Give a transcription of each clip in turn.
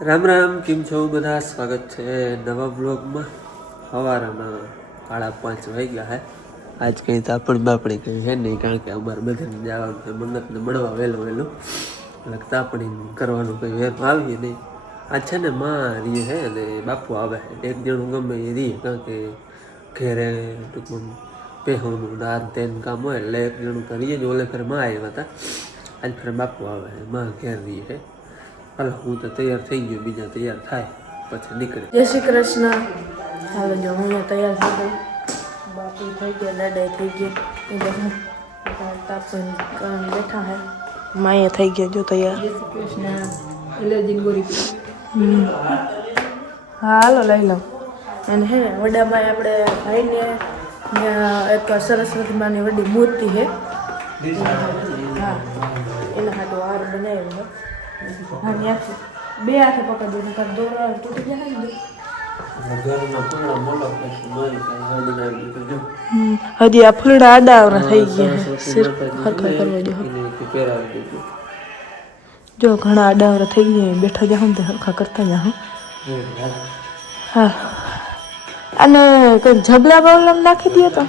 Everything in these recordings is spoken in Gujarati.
રામ રામ, કેમ છો બધા? સ્વાગત છે નવા બ્લોગમાં. સવારના 5:30 વાગ્યા હે. આજ કંઈ તાપણ બાપણી કંઈ છે નહીં, કારણ કે અમારે બધાને જવાનું છે મંગતને મળવા વહેલું એટલે તાપણી કરવાનું કંઈ વેર આવીએ નહીં. આ છે ને માં રીએ છે અને બાપુ આવે છે. એક જણું ગમે એ રીએ, કારણ કે ઘેરે ટૂંકમાં પહેવાનું દાર તેન કામ હોય એટલે એક જણું તો રીએ જ. ઓલે ફેર માં આવ્યા હતા, આજ ફેર બાપુ આવે છે, માં ઘેર રીએ છે. હાલો, હું તો તૈયાર થઈ ગયો, બીજા તૈયાર થાય પછી નીકળે. જય શ્રી કૃષ્ણ. હાલો, જો હું તૈયાર થઈ ગઈ, બાપુ થઈ ગયા, દાદા થઈ ગયા, એ બધા તાપણ કરવા બેઠા હે. માએ થઈ ગયા જો તૈયાર. જય શ્રી કૃષ્ણ. એલર્જી ગોરી. હા હાલો લઈ લો. અને હે વડામાં આપણે ભાઈને એક સરસ્વતી માની વડી મૂર્તિ છે. હા, એના હાટો હાર બનાવ્યો. હા, બે હાથે પકડી દો, નકર દોરા તૂટી જાય ને. હજી આ ફૂલડા આડા થઈ ગયા, સિર્ફ હરખા કરવા જો. જો ઘણા આડાવરા થઈ ગયા, બેઠા જાઉં ને હરખા કરતા જાઉં. હા, અને કોઈ જબલા બબલા નાખી દે તો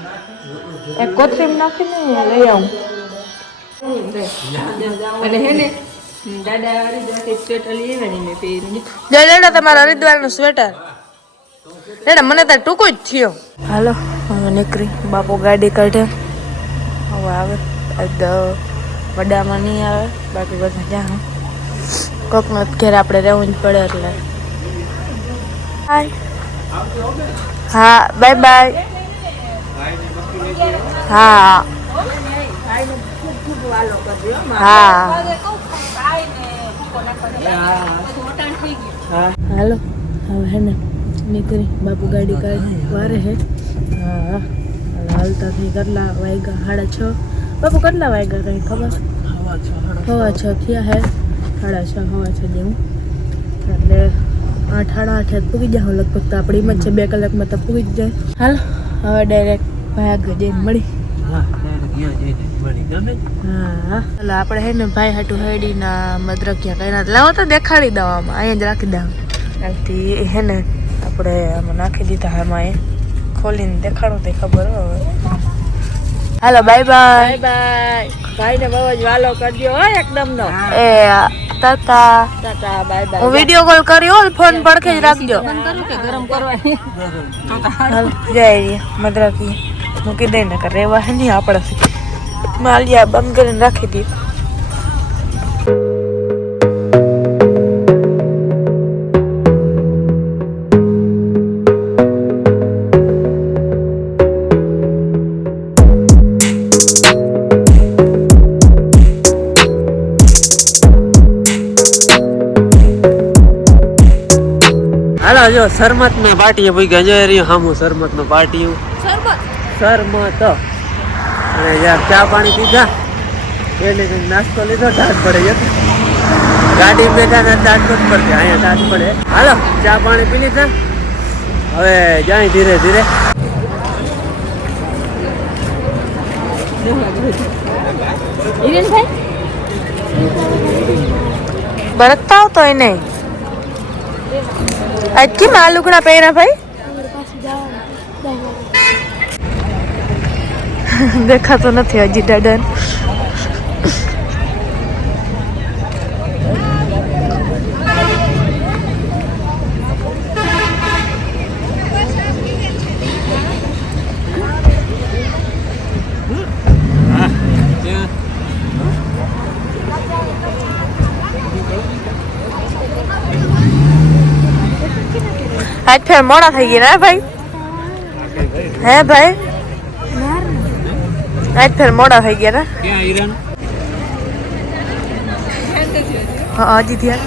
એક કોથળી નાખીને લઈ આવું. અને હે ને દાદા સ્વેટર લઈ આવ્યા ને પહેરી. દાદા તમારા હરિદ્વારનું સ્વેટર દાદા મને તો ટૂંકું જ થયો. હાલો, હવે નીકળી. બાપુ ગાડી કાઢે, હવે આવે. વડામાં નહીં આવે, બાકી બધા જ્યાં કોકનો ઘેર આપણે રહેવું જ પડે એટલે. હાય, હા, બાય બાય. હા હા, હાલો હવે હે ને નીકળી. બાપુ ગાડી કાઢી વારે હે. હા, હાલતા થઈ કેટલા વાગ્યા? 6:30. બાપુ કેટલા વાગ્યા કઈ ખબર? 6:15 થયા હે. 6:30 જેવું. એટલે 8:30 પૂગી જાય લગભગ. તો આપણી એમ જ છે 2 કલાકમાં તો પૂગી જ જાય. હાલ હવે ડાયરેક્ટ ભાગ જઈને મળી. હા, એટલે આપણે હે ને ભાઈ હાટું હેડીના મદરકિયા કર્યા. લાવો તો દેખાડી દઉં, આમાં અહીંયા જ રાખી દઉં. ત્યાંથી હે ને આપણે આમાં નાખી દીધા. આમાં એ ખોલીને દેખાડું તો ખબર હવે. હાલો, બાય બાય. બાય ભાઈ ને બહુ જ વાલો કરજો એકદમ નો. એ તાતા તાતા, બાય બાય. હું વિડિયો કોલ કર્યો, ફોન પડખે જ રાખજો. ગરમ કરવા જય મદરકી મૂકી દઈ ને રેવા હે નહીં આપણે માલિયા બંધ કરીને રાખી દઈએ. હાલો, જો શરમત ના પાટીએ ભૂગ્યા. જઈ રહ્યું હામું શરમત નું પાટીયું. શરમત અને યાર ચા પાણી પીધા, એને કંઈક નાસ્તો લીધો. ટાટ પડે ગાડી બેઠા ને ટાટ નથી પડતી, અહીંયા ટાટ પડે. હાલો, ચા પાણી પી લીધા, હવે જાય ધીરે ધીરે. બરકતા આવતો એ નહીં. આજ કેમ આ લુગડા પહેર્યા ભાઈ? દેખાતો નથી હજી દાદા. આજ ફેર મોડા થઈ ગયા ને ભાઈ? હે ભાઈ, આજ ફેર મોડા થઈ ગયા ને? હા, હજી થયા.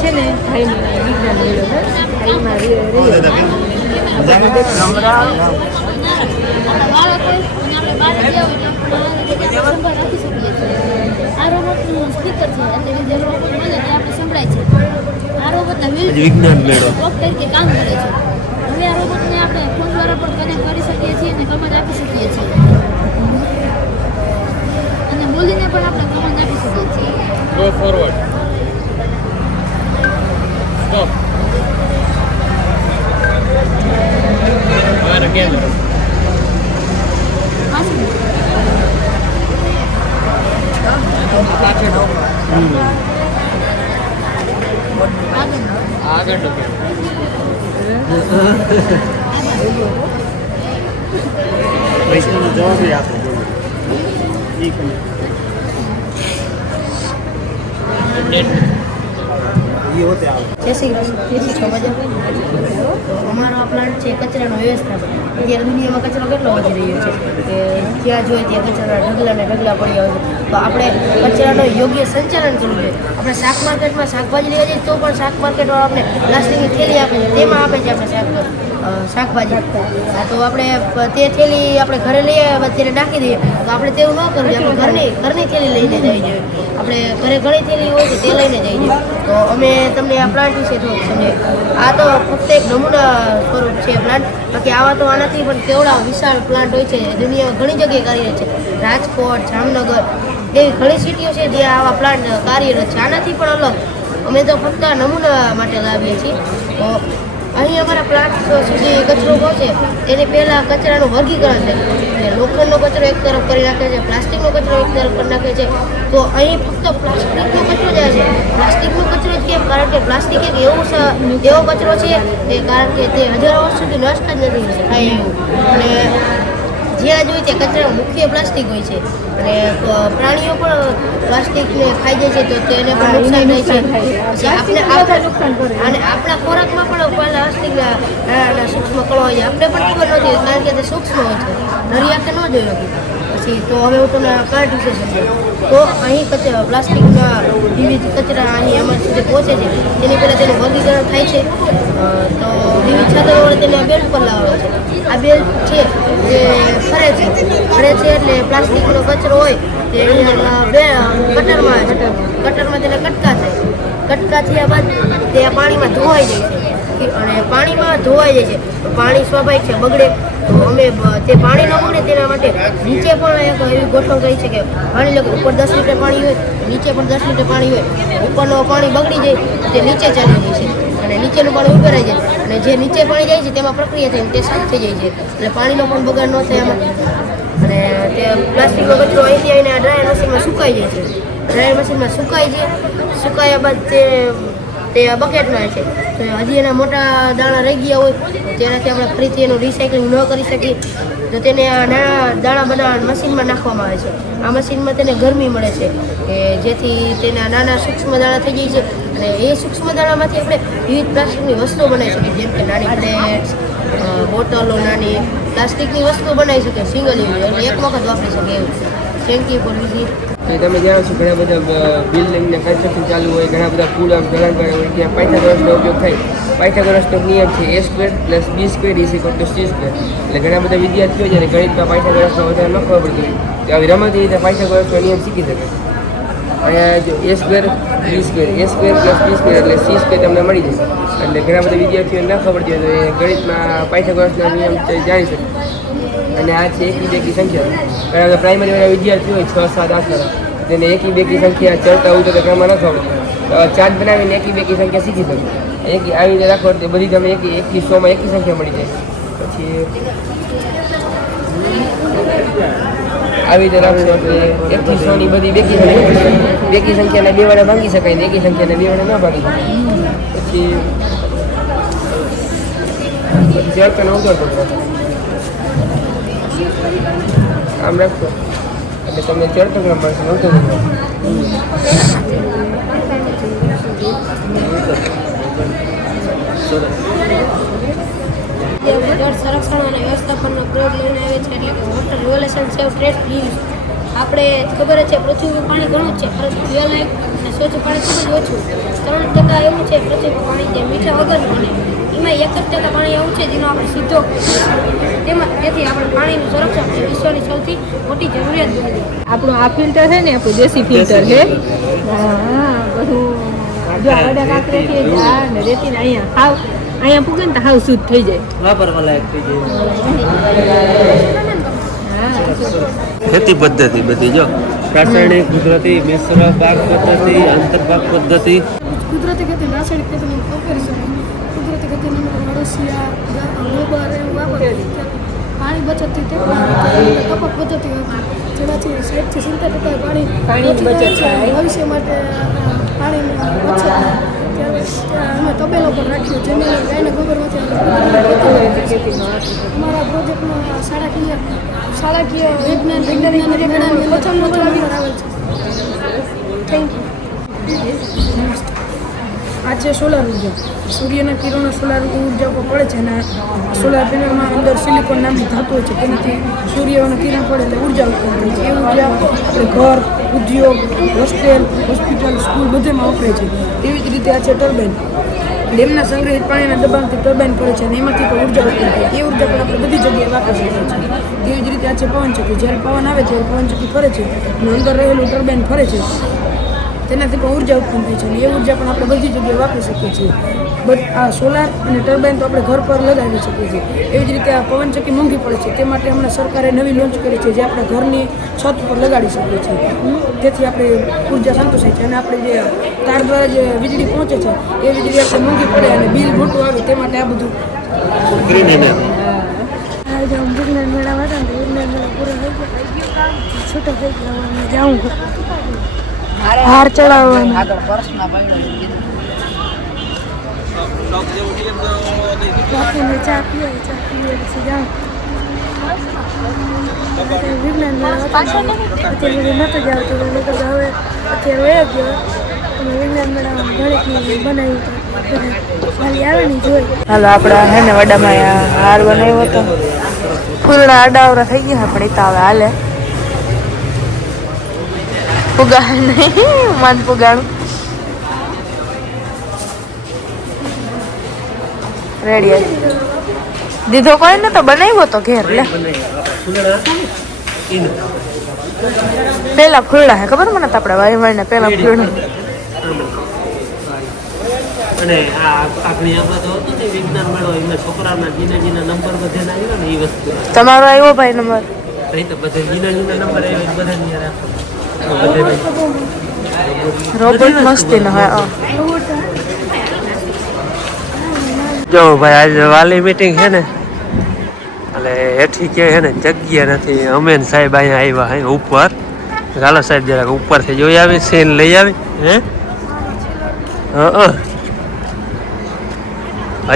છે ને ભાઈ આ રોબોટનું સ્પીકર છે એટલે જે રોબોટ બોલે તે આપણે સંભળાય છે. આ રોબોટના વ્હીલ વિજ્ઞાન મેળો તરીકે કામ કરે છે. હવે આ રોબોટને આપણે ફોન દ્વારા પણ કનેક્ટ કરી શકીએ છીએ અને કમાન્ડ આપી શકીએ છીએ અને બોલીને પણ આપણે કમાન્ડ આપી શકીએ છીએ. Go forward. Stop. And again. પાછું આગળ આગળ ઢોકે. પૈસાનો જવાબ આપો એ પણ એ હોતે આવે. જય શ્રી કૃષ્ણ. છો મજા? અમારો આ પ્લાન્ટ છે કચરાનો વ્યવસ્થાપન. અત્યારે દુનિયામાં કચરો કેટલો વધી રહ્યો છે કે જ્યાં જોઈએ ત્યાં કચરાના ઢગલા ને ઢગલા પડ્યા હોય છે. તો આપણે કચરાનો યોગ્ય સંચાલન કરવું જોઈએ. આપણે શાક માર્કેટમાં શાકભાજી લેવા જઈએ તો પણ શાક માર્કેટવાળા આપણે પ્લાસ્ટિકની થેલી આપે છે, તેમાં આપે છે આપણે શાકભાજી. હા, તો આપણે તે થેલી આપણે ઘરે લઈ આવ્યા ત્યારે નાખી દઈએ તો આપણે તેવું ન કરવું જોઈએ. આપણે ઘરની થેલી લઈને જવી જોઈએ. આપણે ઘરે ઘણી થેલી હોય છે તે લઈને જઈએ છીએ. તો અમે તમને આ પ્લાન્ટ વિશે થોડુંક સમજાવીએ. આ તો ફક્ત એક નમૂના સ્વરૂપ છે પ્લાન્ટ. બાકી આવા તો આનાથી પણ કેવડા વિશાળ પ્લાન્ટ હોય છે. દુનિયામાં ઘણી જગ્યાએ કાર્યરત છે. રાજકોટ, જામનગર એવી ઘણી સિટીઓ છે જ્યાં આવા પ્લાન્ટ કાર્યરત છે. આનાથી પણ અલગ અમે તો ફક્ત નમૂના માટે લાવીએ છીએ. તો અહીં અમારા પ્લાન્ટ સુધી કચરો પહોંચે તેની પહેલાં કચરાનું વર્ગીકરણ થાય છે. લોખંડનો કચરો એક તરફ કરી નાખે છે, પ્લાસ્ટિકનો કચરો એક તરફ કરી નાખે છે. તો અહીં ફક્ત પ્લાસ્ટિકનો કચરો જાય છે. પ્લાસ્ટિકનો કચરો જ કેમ? કારણ કે પ્લાસ્ટિક એક એવો કચરો છે કે કારણ કે તે હજારો વર્ષ સુધી નષ્ટ જ નથી થાય એવું. અને જ્યાં જોઈએ ત્યાં કચરાનું મુખ્ય પ્લાસ્ટિક હોય છે અને પ્રાણીઓ પણ પ્લાસ્ટિકને ખાઈ જાય છે તો તેને પણ નુકસાન થાય છે. અને આપણા ખોરાકમાં પણ પ્લાસ્ટિકના નાના સૂક્ષ્મ કણો હોય છે. આપણે પણ ખબર નથી કારણ કે તે સૂક્ષ્મ હોય છે, નરી આંખે ન જોઈ શકીએ. પછી તો હવે હું તમને પ્લાન્ટ વિશે સમજાવું. તો અહીં પ્લાસ્ટિકના વિવિધ કચરા અહીં અમારી સુધી પહોંચે છે તેની પહેલાં તેનું વર્ગીકરણ થાય છે. તો વિવિધ સાધનો વડે તેને બેલ્ટ પર લાવે છે. આ બેલ્ટ છે તે ફરે છે એટલે પ્લાસ્ટિકનો કચરો હોય તે કટરમાં તેને કટકા થાય. કટકા થયા બાદ તે પાણીમાં ધોવાઈ જાય છે અને પાણીમાં ધોવાઈ જાય છે તો પાણી સ્વાભાવિક છે બગડે. તો અમે તે પાણી ન બગડે તેના માટે નીચે પણ એક એવી ગોઠવણ કરી છે કે માની લો કે ઉપર 10 લીટર પાણી હોય, નીચે પણ 10 લીટર પાણી હોય. ઉપરનું પાણી બગડી જાય તે નીચે ચાલી જાય છે અને નીચેનું પાણી ઉપર આવી જાય અને જે નીચે પાણી જાય છે તેમાં પ્રક્રિયા થઈને તે સાફ થઈ જાય છે એટલે પાણીનો પણ બગાડ ન થાય એમાં. અને તે પ્લાસ્ટિકનો કચરો અહીંથી આવીને ડ્રાયર મશીનમાં સુકાઈ જાય છે. ડ્રાયર મશીનમાં સુકાય છે. સુકાયા બાદ તે બકેટમાં છે. તો હજી એના મોટા દાણા રહી ગયા હોય તો તેનાથી આપણે ફરીથી એનું રિસાયકલિંગ ન કરી શકીએ તો તેને નાના દાણા બનાવવા મશીનમાં નાખવામાં આવે છે. આ મશીનમાં તેને ગરમી મળે છે કે જેથી તેના નાના સૂક્ષ્મ દાણા થઈ જાય છે અને એ સૂક્ષ્મ દાણામાંથી આપણે વિવિધ પ્લાસ્ટિકની વસ્તુઓ બનાવી શકીએ જેમ કે નાની પ્લેટ્સ, બોટલો, નાની પ્લાસ્ટિકની વસ્તુઓ બનાવી શકીએ સિંગલ યુઝ એટલે એક વખત વાપરી શકીએ એવું. Thank you for visit. તમે જાણો છો ઘણા બધા બિલ્ડિંગને કન્સ્ટ્રક્શન ચાલુ હોય, ઘણા બધા પુલ આમ ઢલાણ હોય ત્યાં પાયથાગોરસનો ઉપયોગ થાય. પાયથાગોરસનો નિયમ છે A² + B² = C². એટલે ઘણા બધા વિદ્યાર્થીઓ છે ગણિતમાં પાયથાગોરસનો વધારે ન ખબર પડતી હોય તો આવી રમતની રીતે પાયથાગોરસનો નિયમ શીખી શકે. અહીંયા જો A² B² A² + B² એટલે C² તમને મળી જાય. એટલે ઘણા બધા વિદ્યાર્થીઓને ન ખબર પડતી હોય તો એ ગણિતમાં પાયથાગોરસનો નિયમ જાણી શકે. અને આ છે એકી બેકી સંખ્યા. ઘણા બધા પ્રાઇમરીવાળા વિદ્યાર્થીઓ હોય 6, 7, 8 તેને એકી બેકી સંખ્યા ચડતા ઉતરતા ક્રમમાં ન ખબર ચાર્ટ બનાવીને એકી બેકી સંખ્યા શીખી શકે. એકી આવી રીતે રાખો તો બધી તમને 1 થી 100માં એકી સંખ્યા મળી જાય. પછી આવી રીતે રાખશો તો 1 થી 100ની બધી બેકી સંખ્યાને 2 વડે ભાંગી શકાય ને એકી સંખ્યાને 2 વડે ન ભાંગી શકાય. પછી ચડતા ને ઉતરતો આમ રાખશો એટલે તમને ચડતો ક્રમ મળશે ઉતરતો ક્રમ. જળ સંરક્ષણ અને વ્યવસ્થાપનનો પ્રયોગ લઈને આવે છે એટલે કે વોટર રિવોલ્યુશન સેવ ટ્રેડ રીયુઝ. આપણે ખબર જ છે પૃથ્વી પર પાણી ઘણું જ છે પરંતુ પીવાલાયક અને સ્વચ્છ પાણી ખૂબ જ ઓછું. 3% એવું છે પૃથ્વી પર પાણી જે મીઠા વગરનું અને એમાં 1% પાણી એવું છે જેનો આપણે સીધો તેથી આપણે પાણીનું સંરક્ષણ એ વિશ્વની સૌથી મોટી જરૂરિયાત બની ગઈ. આપણું આ ફિલ્ટર છે ને આપણું દેશી ફિલ્ટર છે હા બધું જો આ વડા કાંકરેથી જા ને રેતી ને અહીંયા પૂગે ને તો હાવ શુદ્ધ થઈ જાય વાપરવા લાયક થઈ હા ખેતી પદ્ધતિ બધી જો રાસાયણિક કુદરતી મિશ્ર પાક પદ્ધતિ આંતર પાક પદ્ધતિ કુદરતી ખેતી રાસાયણિક ખેતીની કમ્પેરિઝન કુદરતી ખેતીની અંદર અળસિયા ગોબર એવું વાપરે પાણી બચતથી ટેકનોલોજી ટપક પદ્ધતિ જેનાથી 60 થી 70% પાણી બચત થાય ભવિષ્ય માટે પાણીની બચત ત્યારે અમે તબેલો પણ રાખ્યો જેને ગાયના ગોબરમાંથી અમારા પ્રોજેક્ટમાં શાળાકીય વૈજ્ઞાનિક મેળાની પ્રથમ નંબર આવેલ છે. Thank you. આ છે સોલાર ઉર્જા. સૂર્યના કિરણો સોલાર ઉર્જા પર પડે છે અને સોલાર પેનલમાં અંદર સિલિકોન નામની ધાતુ હોય છે તેનાથી સૂર્યના કિરણ પડે એટલે ઉર્જા ઉત્પન્ન થાય છે. એ ઉર્જા આપણે ઘર, ઉદ્યોગ, હોસ્ટેલ, હોસ્પિટલ, સ્કૂલ બધેમાં વપરાય છે. તેવી જ રીતે આ છે ટર્બાઇન. ડેમના સંગ્રહિત પાણીના દબાણથી ટર્બાઇન કરે છે અને એમાંથી પણ ઉર્જા ઉત્પન્ન થાય. એ ઉર્જા પણ આપણે બધી જગ્યાએ વાપરી શકીએ છીએ. તેવી જ રીતે આ છે પવનચક્કી. જ્યારે પવન આવે ત્યારે પવનચક્કી ફરે છે અને અંદર રહેલું ટર્બાઇન ફરે છે તેનાથી પણ ઉર્જા ઉત્પન્ન થાય છે અને એ ઉર્જા પણ આપણે બધી જગ્યાએ વાપરી શકીએ છીએ. બટ આ સોલાર અને ટર્બાઇન તો આપણે ઘર પર લગાવી શકીએ છીએ. એવી જ રીતે આ પવનચક્કી મોંઘી પડે છે તે માટે હમણાં સરકારે નવી લોન્ચ કરી છે જે આપણે ઘરની છત પર લગાડી શકીએ છીએ. તેથી આપણે ઉર્જા સંતોષાય છે અને આપણે જે તાર દ્વારા જે વીજળી પહોંચે છે એ વીજળી આપણે મોંઘી પડે અને બિલ મોટું આવે તે માટે આ બધું વિજ્ઞાન મેળા હતા ને વિજ્ઞાન મેળા પૂરો થઈ ગયો છૂટો થઈ ગયો જાઉં હાર ચડાવવાનો ચા પીએ પછી જાઉં વિજ્ઞાન મેળા અત્યારે નતો જાવ તો હવે અત્યારે વયો ગયો અને વિજ્ઞાન મેળામાં ઘણી બનાવ્યું ખાલી આવે ને જોઈ. હાલો આપણા હે ને વડામાં હાર બનાવ્યો હતો ફૂલના આડાવરા થઈ ગયા પણ એ તો હવે હાલે પુગા નહીં મન પુગાણું રેડી દીધો કોઈ ને તો બનાવ્યો તો ઘેર લે પેલા ફૂલડા હે ખબર મને તો આપણે વાય વાય પેલા ફૂલડા અને આ આપણી આમાં તો હતું ને વિજ્ઞાન મેળો એમાં છોકરાના જીના નંબર બધાના આવ્યા ને એ વસ્તુ તમારો આવ્યો ભાઈ નંબર નહીં તો બધા જીના નંબર આવ્યા બધાને યાર આપો રોબોટ મસ્તી ન હોય જો ભાઈ આજે વાલી મીટિંગ છે ને એટલે હેઠી કે છે ને જગ્યા નથી અમે ને સાહેબ અહીંયા આવ્યા હે ઉપર ચાલો સાહેબ જરાક ઉપરથી જોઈ આવી સીન લઈ આવી હે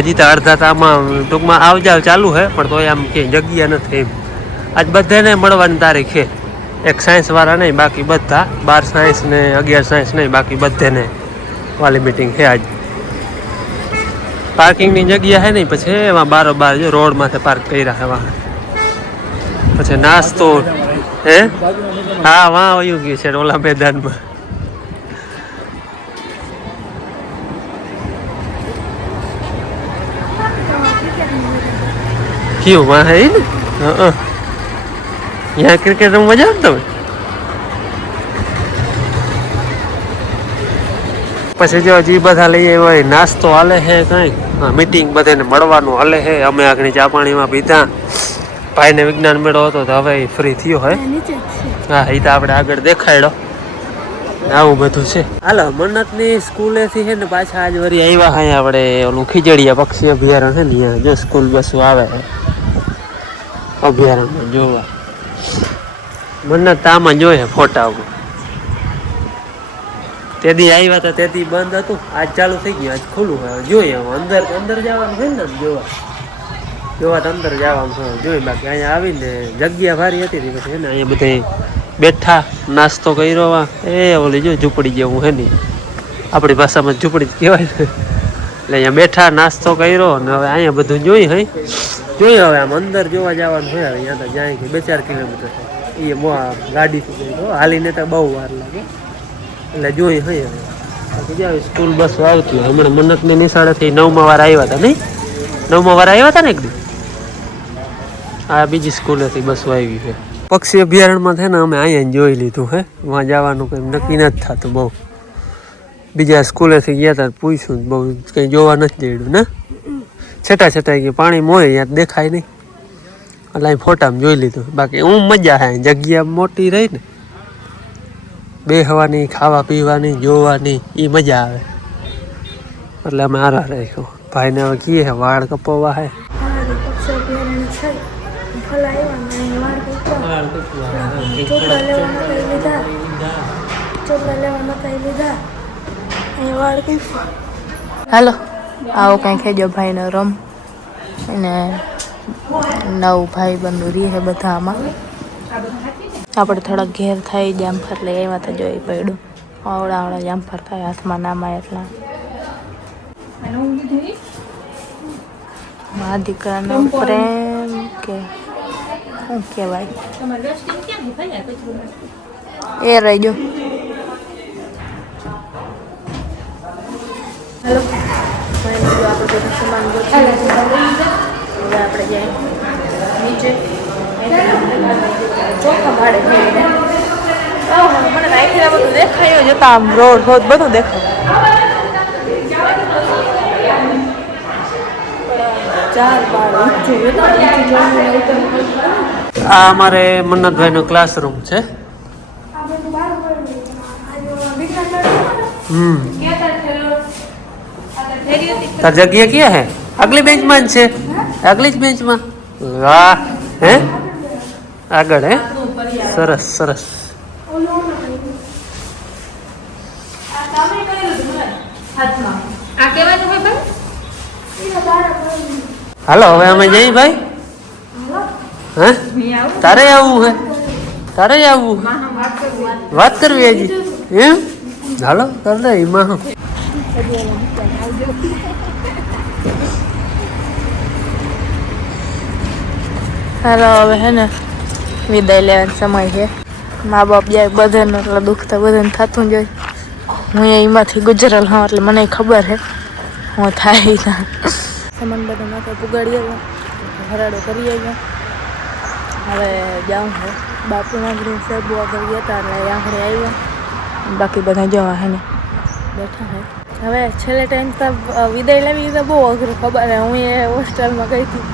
હજી તો અડધા તો આમાં ટૂંકમાં આવજાવ ચાલુ છે પણ તોય આમ કે જગ્યા નથી એમ આજ બધાને મળવાની તારીખ છે એક સાયન્સવાળા નહીં બાકી બધા 12 સાયન્સ ને 11 સાયન્સ નહીં બાકી બધાને વાલી મીટિંગ છે આજ પાર્કિંગની જગ્યા છે નહીં પછી એમાં બારોબાર જો રોડમાંથી પાર્ક કર્યા છે વાહન પછી નાસ્તો હે હા વાં વયું ગયું છે ઓલા મેદાનમાં કયું વાં હે ને यहाँ क्रिकेट रमवा जाओ તમે પછી જો હજી બધા લઈ આવ્યા નાસ્તો હાલે છે કંઈક મીટિંગ બધાને મળવાનું હાલે છે અમે આગળ ચા પાણીમાં પીધા ભાઈને વિજ્ઞાન મેળો હતો તો હવે ફ્રી થયો હે હા એ તો આપણે આગળ દેખાડ્યો આવું બધું છે હાલો મન્નતની સ્કૂલેથી છે ને પાછા આજ વળી આવ્યા હા આપણે ઓલું ખીજડીયા પક્ષી અભયારણ્ય છે ને અહીંયા જો સ્કૂલ બસો આવે છે અભયારણ્યમાં જોવા મન્નત આમાં જોઈએ ફોટા ઉપર તેથી આવ્યા હતા તેથી બંધ હતું આજ ચાલુ થઈ ગયું આજ ખુલ્લું હોય જોઈએ અંદર જવાનું છે ને જોવા તો અંદર જવાનું છે જોઈએ બાકી અહીંયા આવીને જગ્યા ભારી હતી પછી છે ને અહીંયા બધા બેઠા નાસ્તો કર્યો એ ઓલી જો ઝૂંપડી જેવું છે ને આપણી ભાષામાં ઝૂંપડી કહેવાય ને એટલે અહીંયા બેઠા નાસ્તો કર્યો ને હવે અહીંયા બધું જોઈએ હવે આમ અંદર જોવા જવાનું હોય અહીંયા તો જાય કે 2-4 કિલોમીટર એ ગાડીથી હાલીને તો બહુ વાર લાગે એટલે જોઈ હોય બાકી જાવ સ્કૂલ બસ આવતી હોય હમણાં મન્નતની નિશાળેથી 9મા વાર આવ્યા હતા નહીં 9મા વાર આવ્યા હતા ને એક દી. આ બીજી સ્કૂલેથી બસો આવી છે. પક્ષી અભયારણ્યમાં છે ને અમે અહીંયા જોઈ લીધું હે, વहाँ જવાનું કંઈ નક્કી નથી થતું બહુ. બીજા સ્કૂલેથી ગયા હતા પૂછ્યું, બહુ કંઈ જોવા નથી જડ્યું ને. છટા કે પાણી મોય યાર દેખાય નહીં, એટલે અહીં ફોટામાં જોઈ લીધું. બાકી મજા આવે, જગ્યા મોટી રહી ને, બેહવાની, ખાવા પીવાની, જોવાની એ મજા આવે. એટલે અમે આરા રાખ્યું. ભાઈને હવે કીએ વાળ કપાવવા હે. હાલો આવો કંઈ ખેજો ભાઈનો રમ અને નવ ભાઈ બંધુ રહી છે બધા આમાં. આપણે થોડાક ઘેર થાય જામફર લઈ આવ્યા તો જોઈ પડ્યું. આવડા જામફર થાય હાથમાં નામાં એટલા. મા દીકરાનો પ્રેમ કે શું કહેવાય એ રહેજો. હેલો આપણે બધું સામાન ગોઠવી હવે આપણે જઈએ નીચે ચોખા ભાડે મને નાખી બધું દેખાયું જતા આમ રોડ બધું દેખાય. આ અમારે મન્નતભાઈનો ક્લાસરૂમ છે. તાર જગ્યા ક્યાં હે? આગલી બેન્ચમાં જ છે, આગલી જ બેન્ચમાં. વાહ હે આગળ હે, સરસ સરસ. હાલો હવે અમે જઈએ ભાઈ. હે તારે આવવું હે? તારે આવવું વાત કરવી હજી એમ? હાલો કર દે એમાં. હાલો હવે હે ને વિદાય લેવાનો સમય છે. મા બાપ જાય બધાને એટલે દુઃખ તો બધાને થતું જ હોય. હું એમાંથી ગુજરેલ હા એટલે મને ખબર છે હું થાય. સામાન બધા માથે પુગાડી આવ્યા, હરાડો કરી આવ્યા. હવે જાઉં છે બાપુ આંગળી સાહેબ આગળ ગયા હતા એટલે આંગળી આવ્યા. બાકી બધા જવા હે ને બેઠા હે. હવે છેલ્લે ટાઈમ તો વિદાય લેવી તો બહુ અઘરું ખબર હે. હું એ હોસ્ટેલમાં ગઈ હતી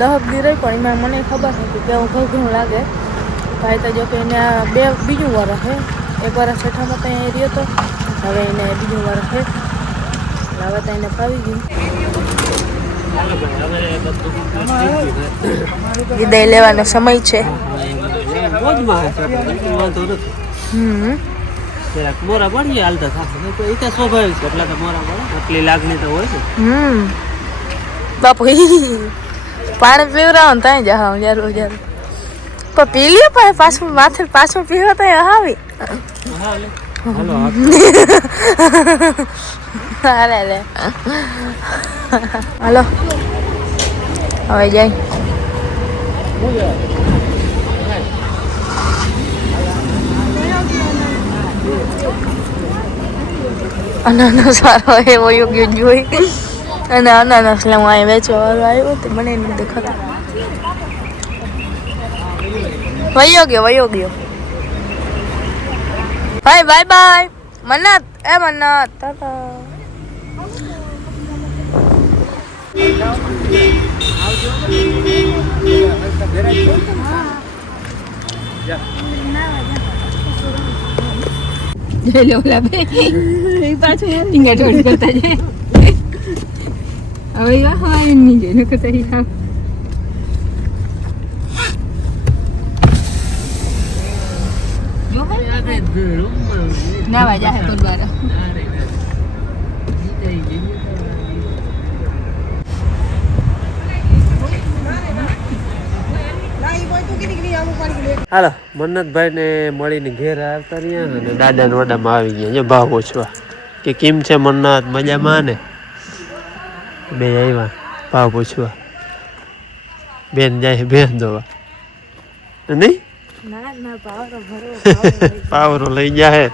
10 દી રહી પણ એમાં મને ખબર હતી કે હું ઘઘરું લાગે. ભાઈ તો જો કે એને બીજું વરસ છે, એક વરસ છઠ્ઠામાં તો અહીંયા રહ્યો હતો, હવે એને બીજું વરસ છે એટલે હવે તો એને ફાવી ગયું. વિદાય લેવાનો સમય છે. મોરા પડીએ હાલતા થશે એ તો સ્વાભાવિક છે. એટલા તો મોરા પડે એટલી લાગણી તો હોય છે. બાપુ પાણી પીવરાવો ને ત્યાં જા જરૂર પણ પી લ્યો પણ પાછું માથે પાછું પીવો તો આવી. હાલે લે હાલો હવે જાય. અનાનસ વાળો એવો યોગ્ય જોઈ અને અનાનસ લે હું અહીં વેચવા વાળો આવ્યો તો મને નથી દેખાતા. વયો ગયો ભાઈ. બાય બાય મન્નત. એ મન્નત ટાટા. નાવા જાહે પરબારા. હાલો મન્નતભાઈ ને મળીને ઘેર આવતા રહ્યા અને દાદા ને વડામાં આવી ગયા જો ભાવ પૂછવા કે કેમ છે મન્નત, મજામાં ને? બે આવ્યા ભાવ પૂછવા. બેન જાય બેન દોવા નહીં પાવરો લઈ જાય.